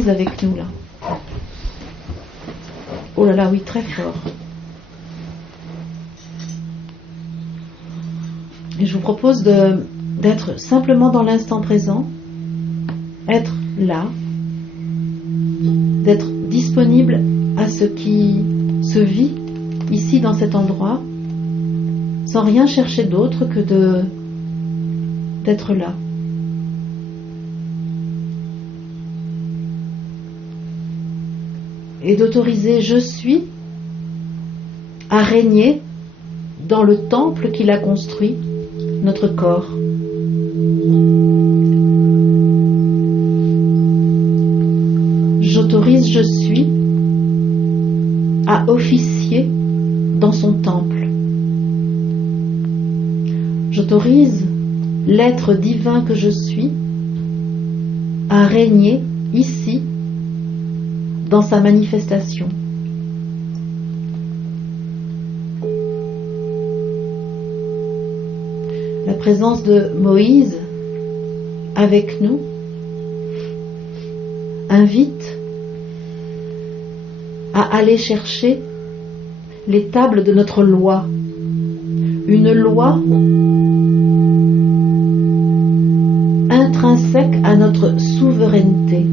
Moïse avec nous là. Oh là là, oui, très fort. Et je vous propose d'être simplement dans l'instant présent, être là, d'être disponible à ce qui se vit ici dans cet endroit, sans rien chercher d'autre que d'être là. Et d'autoriser je suis à régner dans le temple qu'il a construit, notre corps. J'autorise je suis à officier dans son temple. J'autorise l'être divin que je suis à régner ici dans sa manifestation. La présence de Moïse avec nous invite à aller chercher les tables de notre loi. Une loi intrinsèque à notre souveraineté.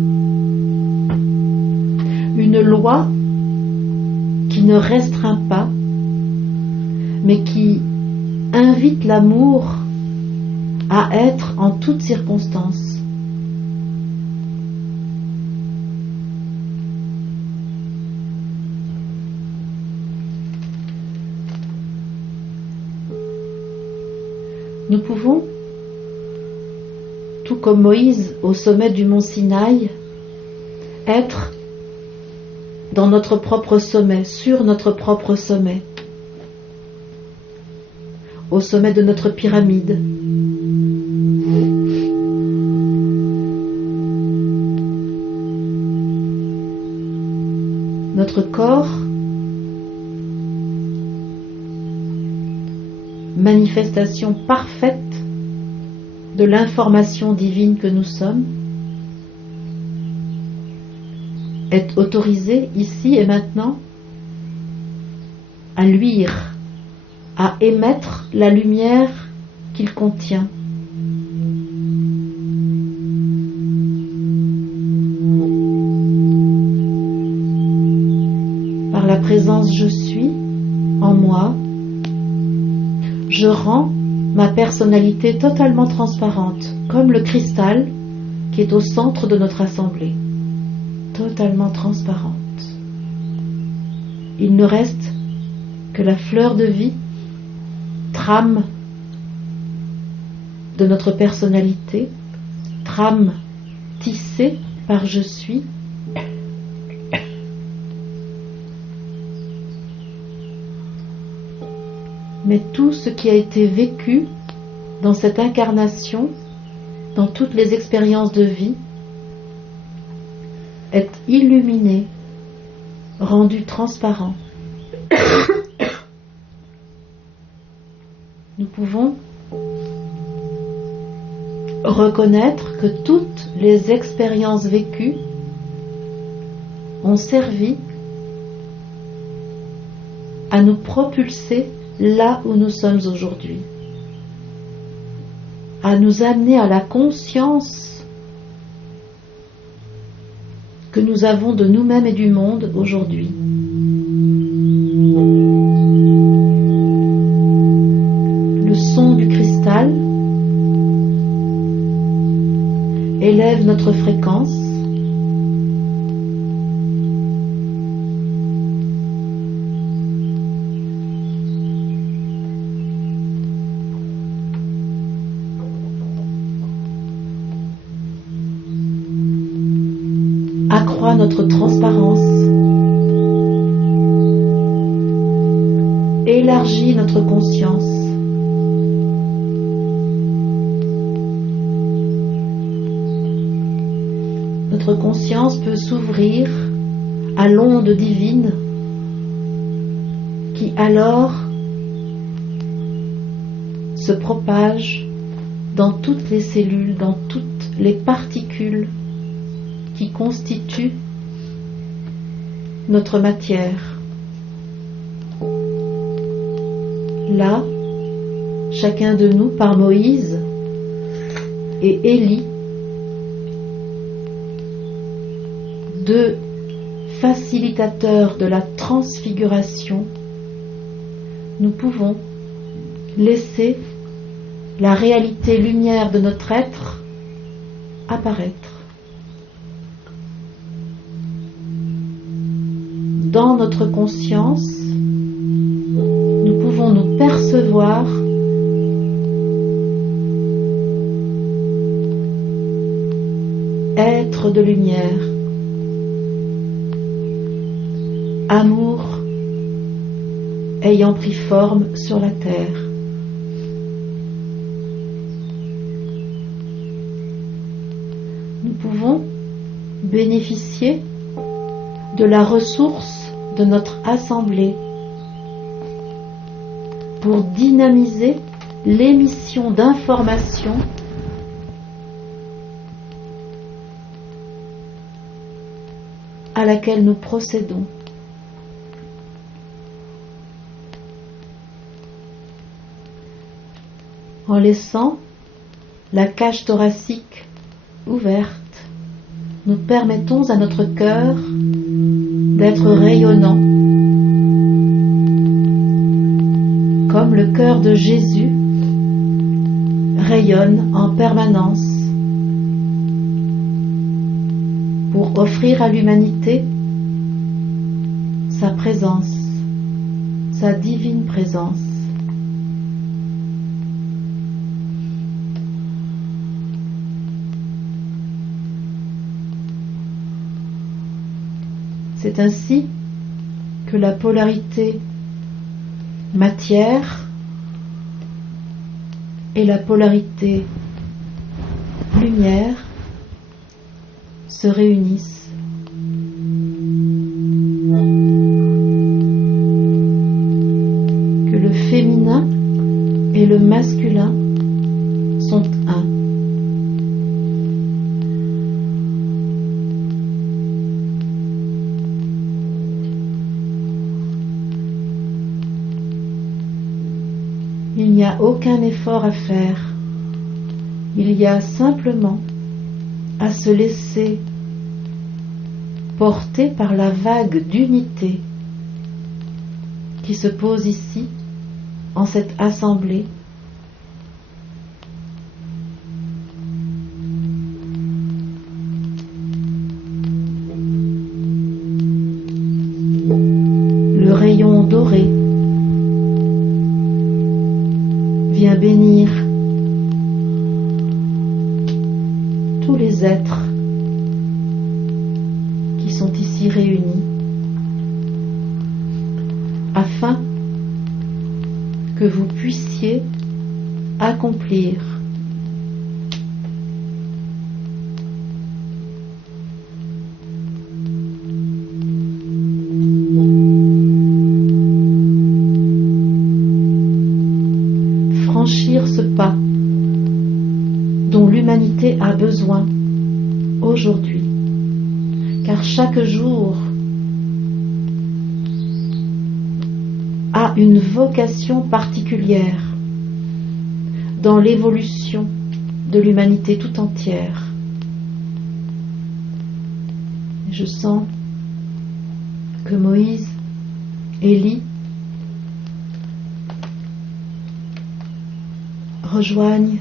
Une loi qui ne restreint pas, mais qui invite l'amour à être en toutes circonstances. Nous pouvons, tout comme Moïse au sommet du mont Sinaï, être dans notre propre sommet, sur notre propre sommet, au sommet de notre pyramide. Notre corps, manifestation parfaite de l'information divine que nous sommes, est autorisé ici et maintenant à luire, à émettre la lumière qu'il contient. Par la présence je suis en moi, je rends ma personnalité totalement transparente, comme le cristal qui est au centre de notre assemblée. Totalement transparente. Il ne reste que la fleur de vie, trame de notre personnalité, trame tissée par je suis. Mais tout ce qui a été vécu dans cette incarnation, dans toutes les expériences de vie, est illuminé, rendu transparent. Nous pouvons reconnaître que toutes les expériences vécues ont servi à nous propulser là où nous sommes aujourd'hui, à nous amener à la conscience que nous avons de nous-mêmes et du monde aujourd'hui. Le son du cristal élève notre fréquence. Accroît notre transparence, élargit notre conscience. Notre conscience peut s'ouvrir à l'onde divine qui alors se propage dans toutes les cellules, dans toutes les particules qui constitue notre matière. Là, chacun de nous, par Moïse et Élie, deux facilitateurs de la transfiguration, nous pouvons laisser la réalité lumière de notre être apparaître. Dans notre conscience, nous pouvons nous percevoir être de lumière, amour ayant pris forme sur la terre. Nous pouvons bénéficier de la ressource de notre assemblée pour dynamiser l'émission d'informations à laquelle nous procédons. En laissant la cage thoracique ouverte, nous permettons à notre cœur d'être rayonnant, comme le cœur de Jésus rayonne en permanence pour offrir à l'humanité sa présence, sa divine présence. C'est ainsi que la polarité matière et la polarité lumière se réunissent. Que le féminin et le masculin sont un. Il n'y a aucun effort à faire. Il y a simplement à se laisser porter par la vague d'unité qui se pose ici, en cette assemblée. Le rayon doré vient bénir tous les êtres qui sont ici réunis afin que vous puissiez accomplir franchir ce pas dont l'humanité a besoin aujourd'hui, car chaque jour a une vocation particulière dans l'évolution de l'humanité tout entière. Je sens que Moïse, Élie rejoignent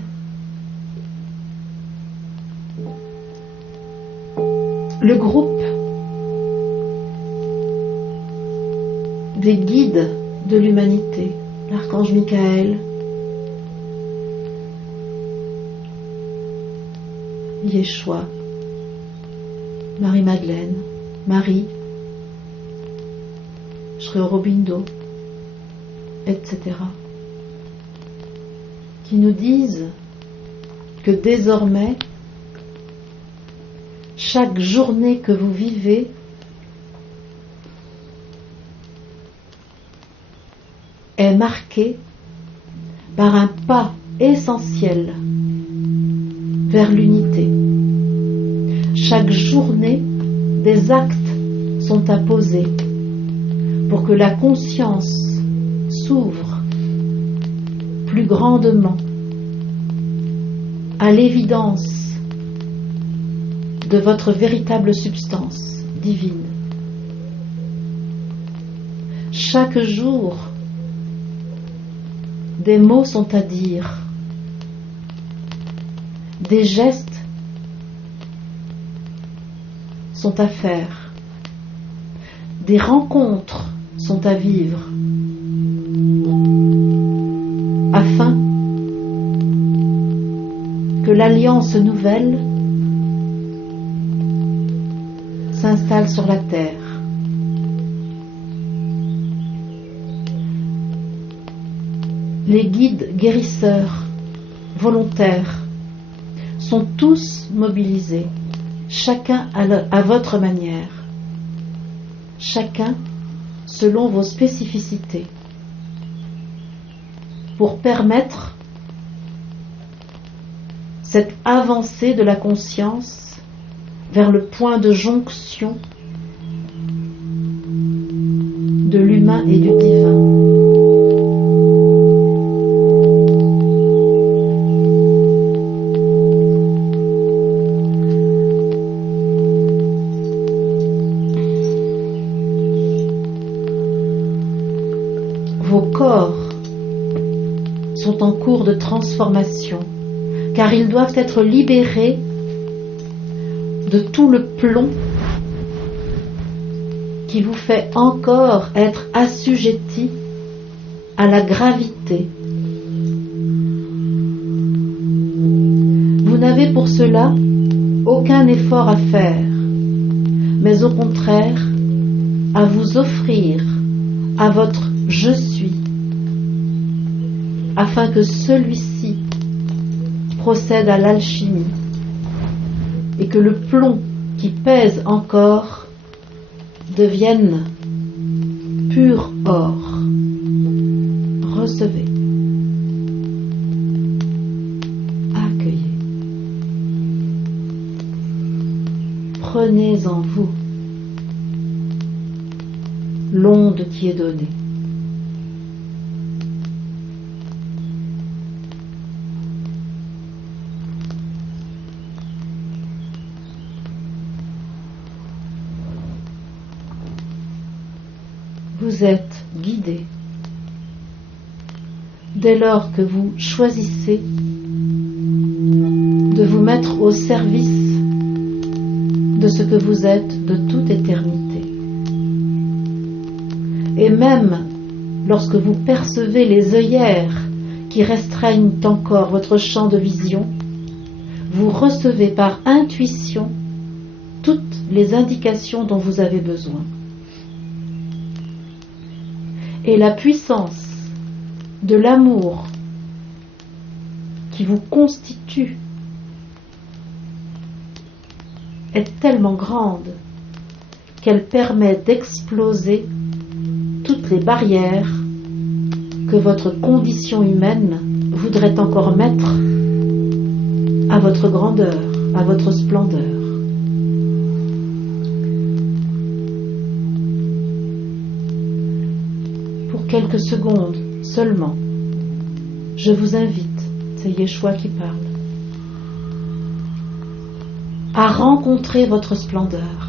le groupe des guides de l'humanité, l'archange Michael, Yeshua, Marie-Madeleine, Marie, Sri Aurobindo, etc., qui nous disent que désormais, chaque journée que vous vivez est marquée par un pas essentiel vers l'unité. Chaque journée, des actes sont à poser pour que la conscience s'ouvre plus grandement à l'évidence de votre véritable substance divine. Chaque jour, des mots sont à dire, des gestes sont à faire, des rencontres sont à vivre, afin que l'alliance nouvelle s'installe sur la terre. Les guides guérisseurs volontaires sont tous mobilisés, chacun à votre manière, chacun selon vos spécificités, pour permettre cette avancée de la conscience vers le point de jonction de l'humain et du divin. Vos corps sont en cours de transformation, car ils doivent être libérés de tout le plomb qui vous fait encore être assujetti à la gravité. Vous n'avez pour cela aucun effort à faire, mais au contraire à vous offrir à votre je suis, afin que celui-ci procède à l'alchimie et que le plomb qui pèse encore devienne pur or. Recevez, accueillez, prenez en vous l'onde qui est donnée. Vous êtes guidé dès lors que vous choisissez de vous mettre au service de ce que vous êtes de toute éternité. Et même lorsque vous percevez les œillères qui restreignent encore votre champ de vision, vous recevez par intuition toutes les indications dont vous avez besoin. Et la puissance de l'amour qui vous constitue est tellement grande qu'elle permet d'exploser toutes les barrières que votre condition humaine voudrait encore mettre à votre grandeur, à votre splendeur. Quelques secondes seulement, je vous invite, c'est Yeshua qui parle, à rencontrer votre splendeur,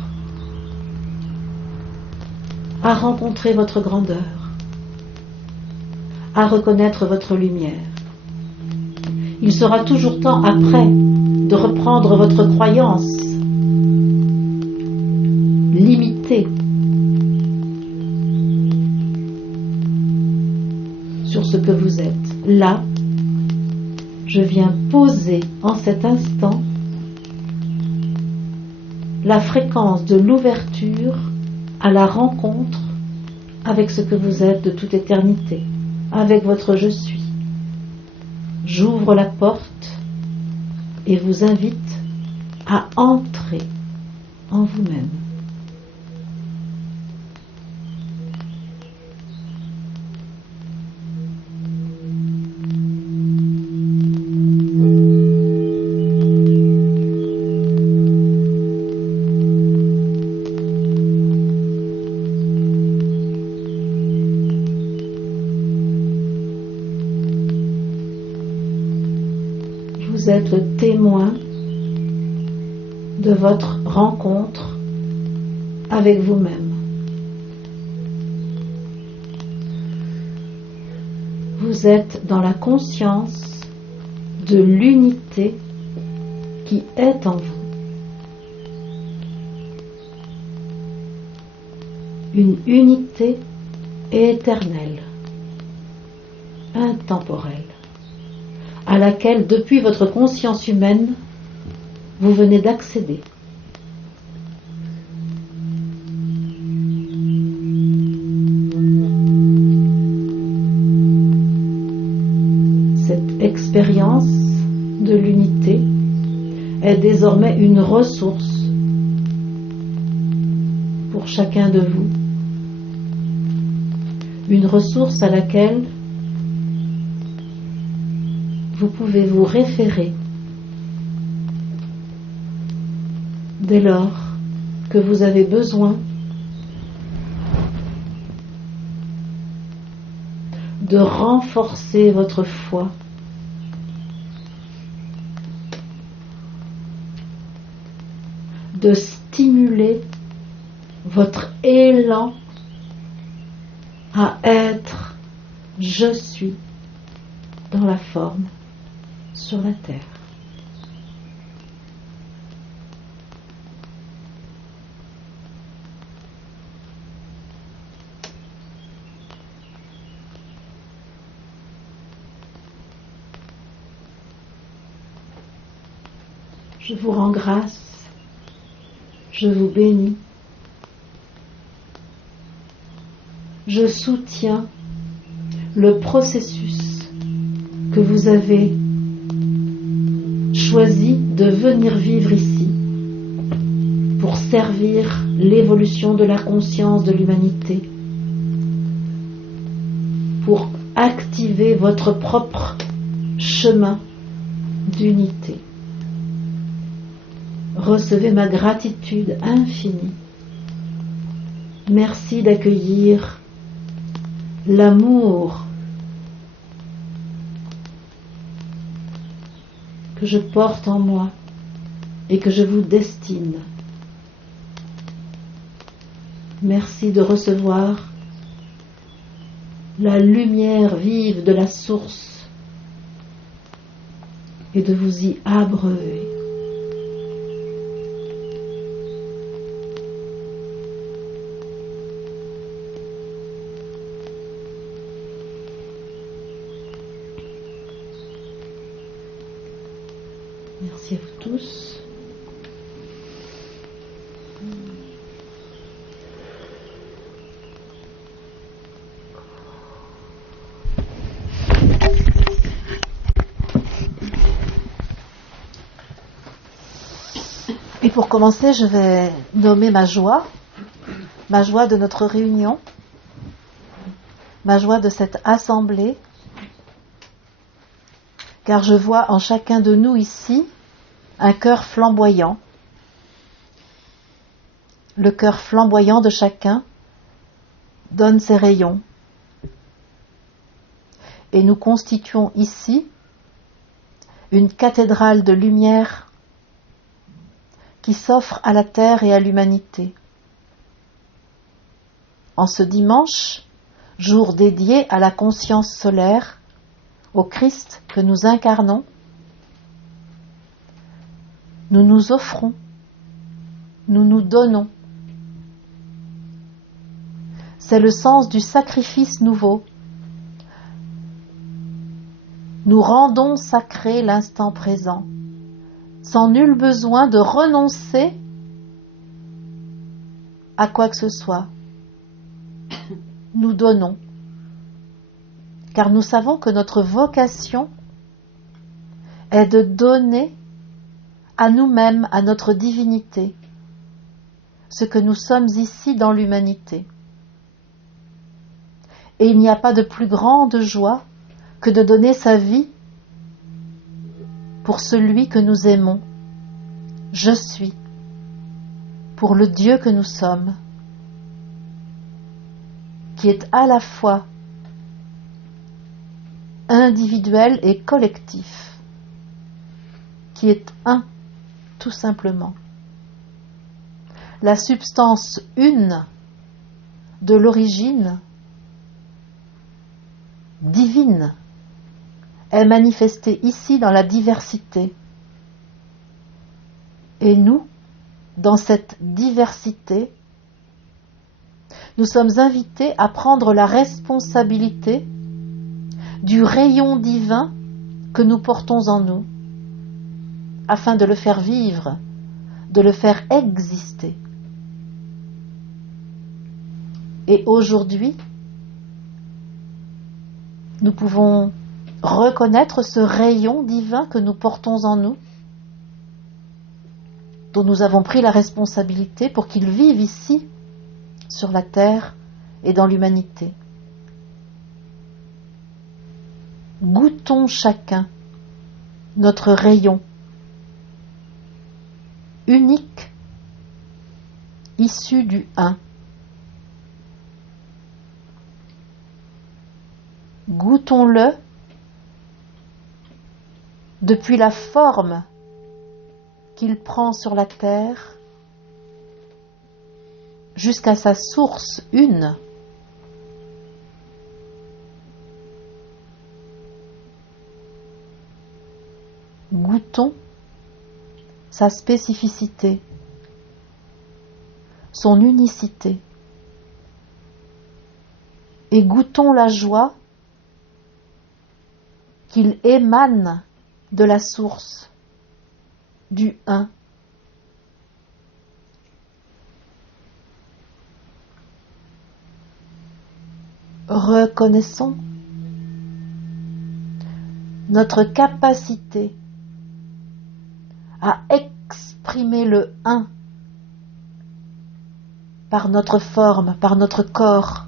à rencontrer votre grandeur, à reconnaître votre lumière. Il sera toujours temps après de reprendre votre croyance limitée sur ce que vous êtes. Là, je viens poser en cet instant la fréquence de l'ouverture à la rencontre avec ce que vous êtes de toute éternité, avec votre je suis. J'ouvre la porte et vous invite à entrer en vous-même. vous êtes le témoin de votre rencontre avec vous-même. Vous êtes dans la conscience de l'unité qui est en vous. Une unité éternelle, intemporelle, à laquelle, depuis votre conscience humaine, vous venez d'accéder. Cette expérience de l'unité est désormais une ressource pour chacun de vous, une ressource à laquelle vous pouvez vous référer dès lors que vous avez besoin de renforcer votre foi, de stimuler votre élan à être je suis dans la forme sur la terre. Je vous rends grâce, je vous bénis, je soutiens le processus que vous avez choisi de venir vivre ici pour servir l'évolution de la conscience de l'humanité, pour activer votre propre chemin d'unité. Recevez ma gratitude infinie. Merci d'accueillir l'amour que je porte en moi et que je vous destine. Merci de recevoir la lumière vive de la source et de vous y abreuver. Merci à vous tous. Et pour commencer, je vais nommer ma joie de notre réunion, ma joie de cette assemblée, car je vois en chacun de nous ici un cœur flamboyant. Le cœur flamboyant de chacun donne ses rayons. Et nous constituons ici une cathédrale de lumière qui s'offre à la terre et à l'humanité. En ce dimanche, jour dédié à la conscience solaire, au Christ que nous incarnons, nous nous offrons, nous nous donnons. C'est le sens du sacrifice nouveau. Nous rendons sacré l'instant présent, sans nul besoin de renoncer à quoi que ce soit. Nous donnons, car nous savons que notre vocation est de donner à nous-mêmes, à notre divinité, ce que nous sommes ici dans l'humanité. Et il n'y a pas de plus grande joie que de donner sa vie pour celui que nous aimons. Je suis, pour le Dieu que nous sommes, qui est à la fois individuel et collectif. qui est un, tout simplement. La substance une de l'origine divine est manifestée ici dans la diversité. Et nous, dans cette diversité, nous sommes invités à prendre la responsabilité du rayon divin que nous portons en nous, afin de le faire vivre, de le faire exister. Et aujourd'hui, nous pouvons reconnaître ce rayon divin que nous portons en nous, dont nous avons pris la responsabilité pour qu'il vive ici, sur la terre et dans l'humanité. Goûtons chacun notre rayon unique, issu du un. Goûtons-le depuis la forme qu'il prend sur la terre jusqu'à sa source une. Goûtons sa spécificité, son unicité, et goûtons la joie qu'il émane de la source, du un. Reconnaissons notre capacité à exprimer le un par notre forme, par notre corps.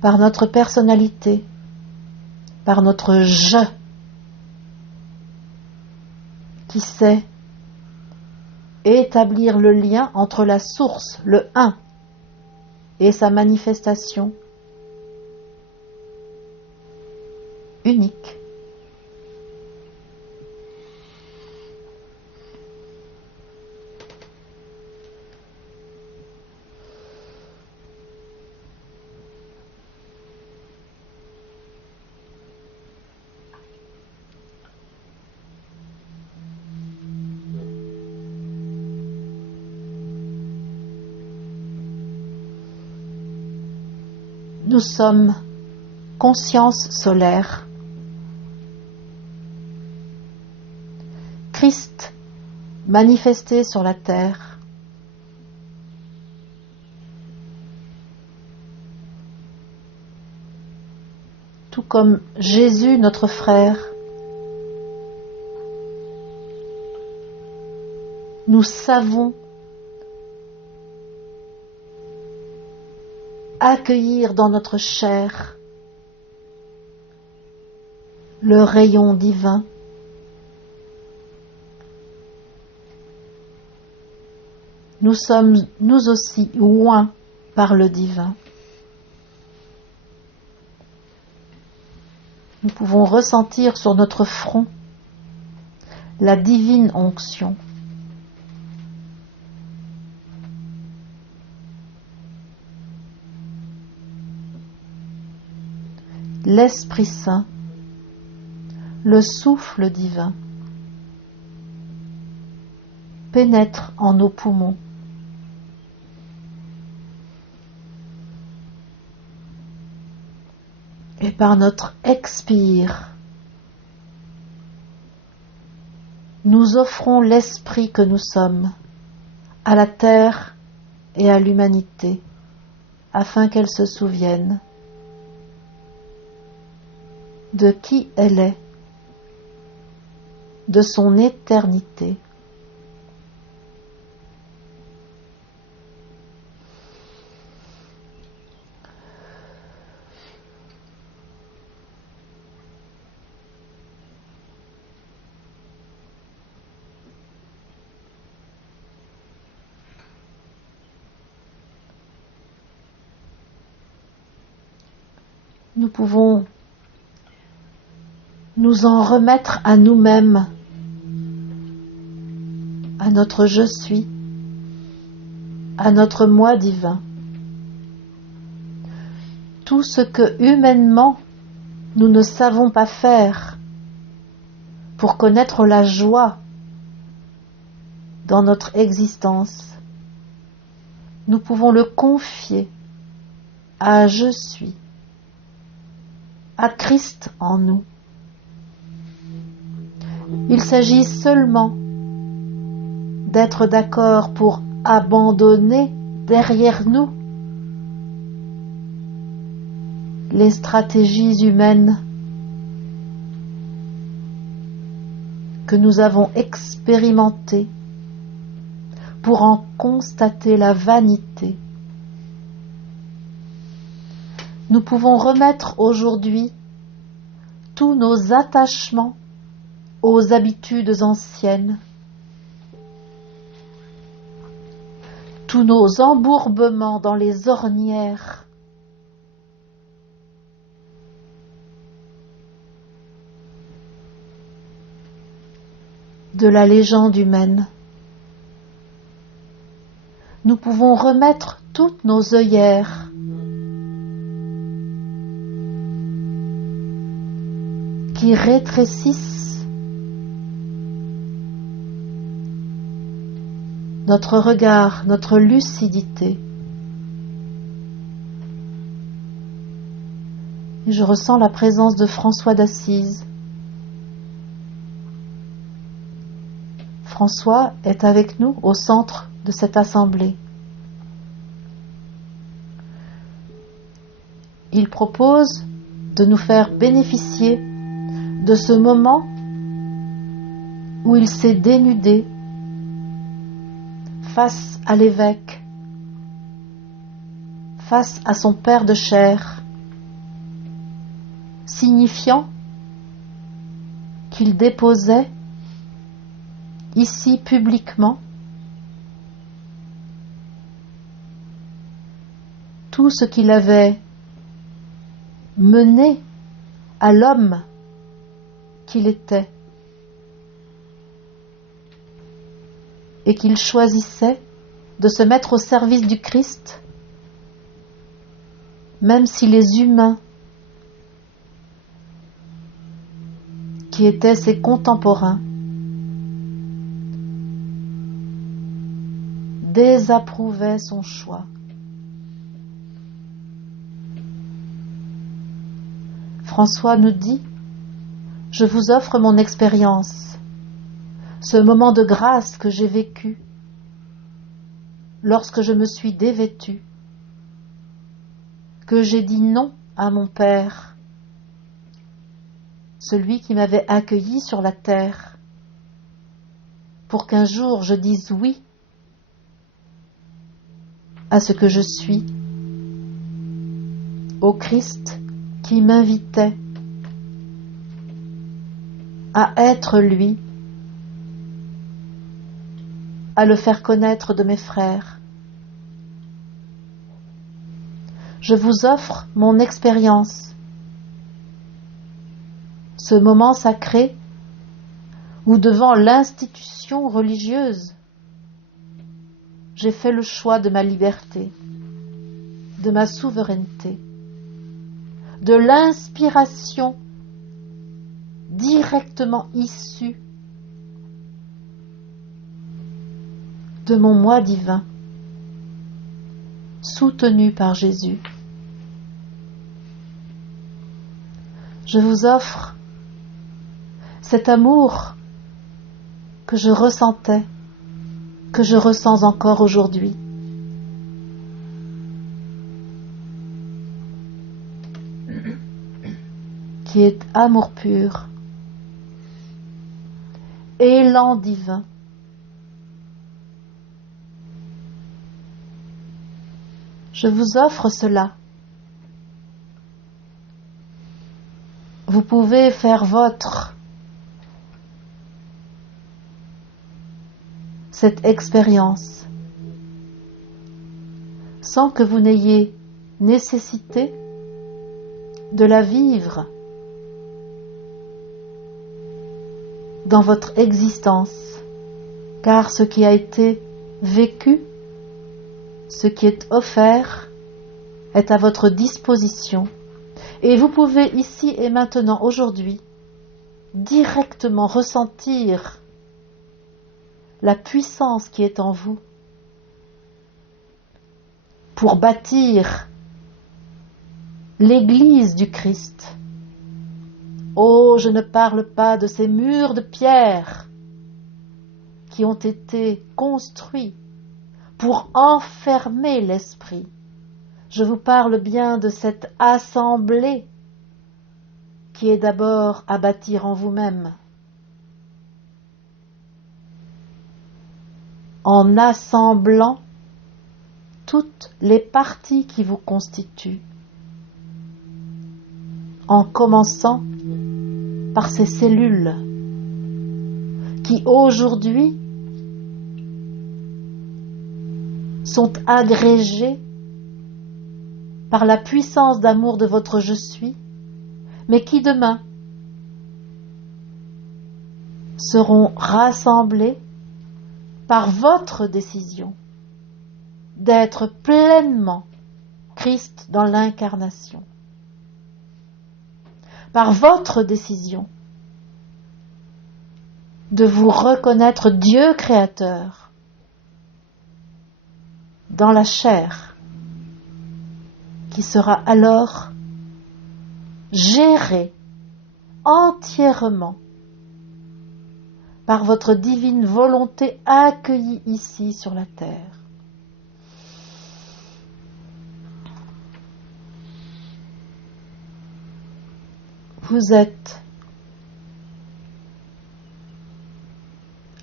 Par notre personnalité, par notre je, qui sait établir le lien entre la source, le un, et sa manifestation unique. Nous sommes conscience solaire. Christ manifesté sur la terre. Tout comme Jésus, notre frère, nous savons accueillir dans notre chair le rayon divin. Nous sommes nous aussi oints par le divin. Nous pouvons ressentir sur notre front la divine onction. L'Esprit Saint, le souffle divin, pénètre en nos poumons. Et par notre expire, nous offrons l'esprit que nous sommes à la terre et à l'humanité, afin qu'elle se souvienne de qui elle est, de son éternité. Nous pouvons nous en remettre à nous-mêmes, à notre je suis, à notre moi divin. Tout ce que humainement nous ne savons pas faire pour connaître la joie dans notre existence, nous pouvons le confier à je suis, à Christ en nous. Il s'agit seulement d'être d'accord pour abandonner derrière nous les stratégies humaines que nous avons expérimentées pour en constater la vanité. Nous pouvons remettre aujourd'hui tous nos attachements aux habitudes anciennes, tous nos embourbements dans les ornières de la légende humaine. Nous pouvons remettre toutes nos œillères qui rétrécissent notre regard, notre lucidité. Et je ressens la présence de François d'Assise. François est avec nous au centre de cette assemblée. Il propose de nous faire bénéficier de ce moment où il s'est dénudé face à l'évêque, face à son père de chair, signifiant qu'il déposait ici publiquement tout ce qu'il avait mené à l'homme qu'il était et qu'il choisissait de se mettre au service du Christ, même si les humains qui étaient ses contemporains désapprouvaient son choix. François nous dit: je vous offre mon expérience, ce moment de grâce que j'ai vécu lorsque je me suis dévêtue, que j'ai dit non à mon Père, celui qui m'avait accueilli sur la terre, pour qu'un jour je dise oui à ce que je suis, au Christ qui m'invitait à être lui, à le faire connaître de mes frères. Je vous offre mon expérience, ce moment sacré où devant l'institution religieuse, j'ai fait le choix de ma liberté, de ma souveraineté, de l'inspiration directement issue de mon moi divin, soutenu par Jésus. Je vous offre cet amour que je ressentais, que je ressens encore aujourd'hui. Qui est amour pur, élan divin. Je vous offre cela. Vous pouvez faire vôtre cette expérience sans que vous n'ayez nécessité de la vivre dans votre existence, car ce qui a été vécu, ce qui est offert, est à votre disposition. Et vous pouvez ici et maintenant, aujourd'hui, directement ressentir la puissance qui est en vous pour bâtir l'Église du Christ. Oh, je ne parle pas de ces murs de pierre qui ont été construits pour enfermer l'esprit. Je vous parle bien de cette assemblée qui est d'abord à bâtir en vous-même, en assemblant toutes les parties qui vous constituent, en commençant par ces cellules qui aujourd'hui sont agrégées par la puissance d'amour de votre je suis, mais qui demain seront rassemblées par votre décision d'être pleinement Christ dans l'incarnation, par votre décision de vous reconnaître Dieu créateur dans la chair, qui sera alors gérée entièrement par votre divine volonté accueillie ici sur la terre. Vous êtes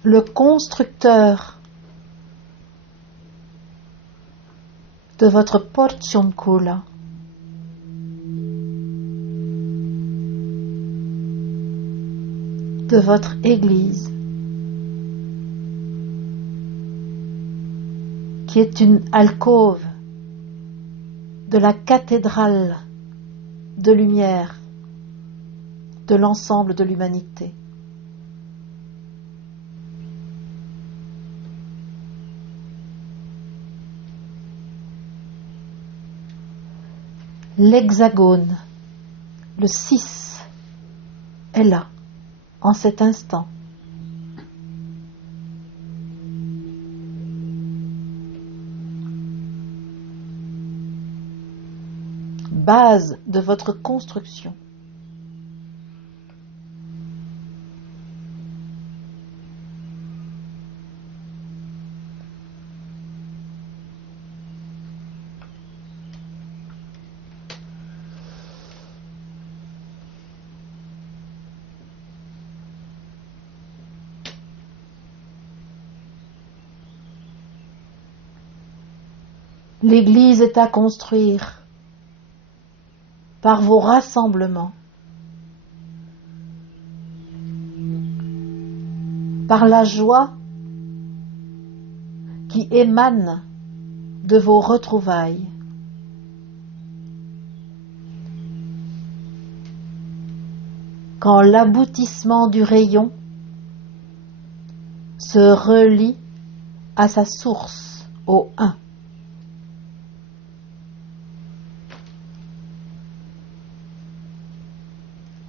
le constructeur de votre portion kula. De votre Église, qui est une alcôve de la cathédrale de lumière de l'ensemble de l'humanité. L'hexagone, le 6, est là, en cet instant. Base de votre construction. L'Église est à construire par vos rassemblements, par la joie qui émane de vos retrouvailles. Quand l'aboutissement du rayon se relie à sa source, au un.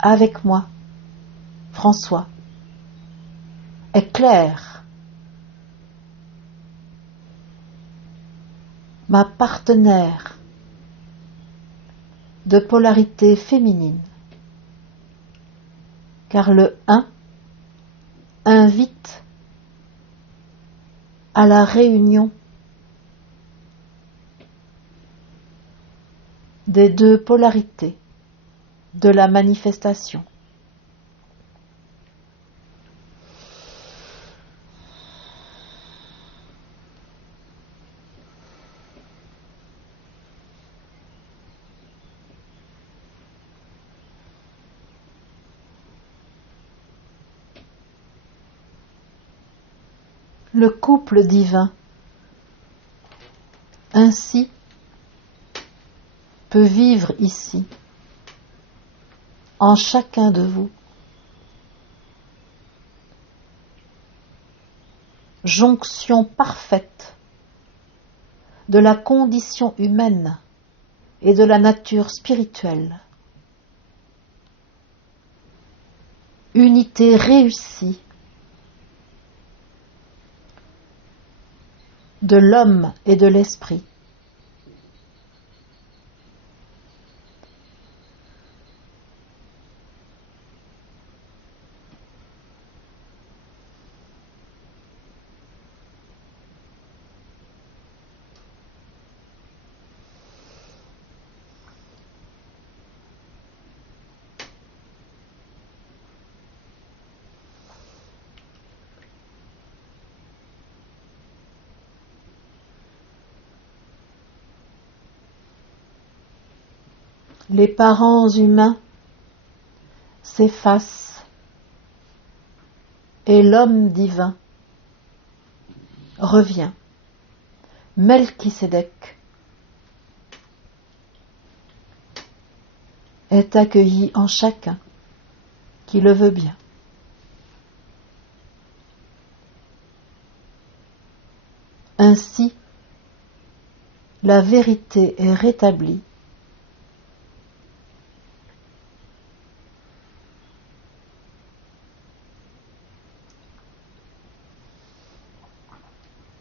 Avec moi, François, est clair, ma partenaire de polarité féminine, car le 1 invite à la réunion des deux polarités de la manifestation. Le couple divin, ainsi, peut vivre ici, en chacun de vous, jonction parfaite de la condition humaine et de la nature spirituelle, unité réussie de l'homme et de l'esprit. Les parents humains s'effacent et l'homme divin revient. Melchisédek est accueilli en chacun qui le veut bien. Ainsi, la vérité est rétablie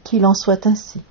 qu'il en soit ainsi.